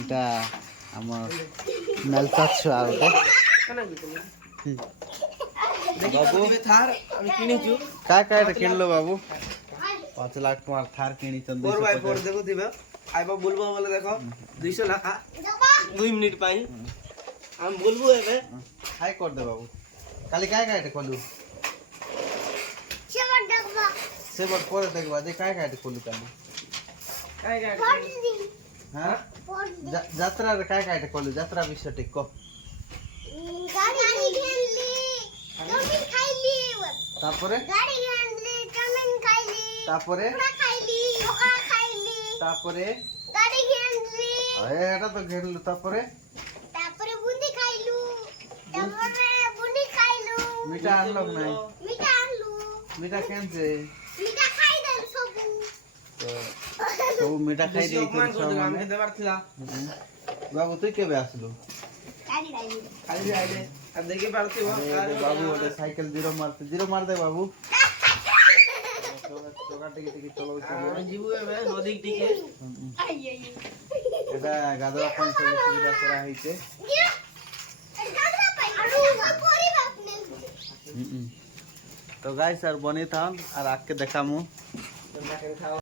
এটা আমার মেলচার ছুয়া ওটা বাবু থার আমি কিনেছি काय काय কিনলো বাবু 5 লাখ তোমার থার কিনিছেন 4x4 দেখো দিবে আইবা বলবো বলে দেখো 200 টাকা 2 মিনিট পাই আমি বলবো এবে হাই কর দে বাবু কালি काय काय खोलू সেবার পরে দেখবা যে काय काय खोलू কালি काय काय হ্যাঁ যাত্রার काय काय खोलू যাত্রা বিষয় ঠিক কো গাড়ি খেললি তুমি খাইলি তারপরে গাড়ি খেললি চাউমিন খাইলি তারপরে পুরা খাইলি পোকা খাইলি তারপরে গাড়ি খেললি এটা তো ঘেরলো তারপরে তারপরে বুন্দি খাইলু তারপরে বুন্দি খাইলু মিঠা আনলো নাই মিঠা আনলু মিঠা কেনছে মিঠা খাই দেন সবু তো মিঠা খাই দিয়ে অপমান করে দিলাম আমি দেবার ছিল বাবু তুই কেবে আসলো গাড়ি গাড়ি খালি আইলে আর দেখি পারতি বাবু ওটা সাইকেল জিরো মার দে বাবু চোখা টিকে টিকে চলো আমি জিবু এবে নদীর দিকে আই আই এটা গাদরা পঞ্চায়েত সুবিধা করা হয়েছে গাড়ি পাই আরো পরি আপনি তো গাইস আর বনে থান আর আজকে দেখামু তোমরা খাও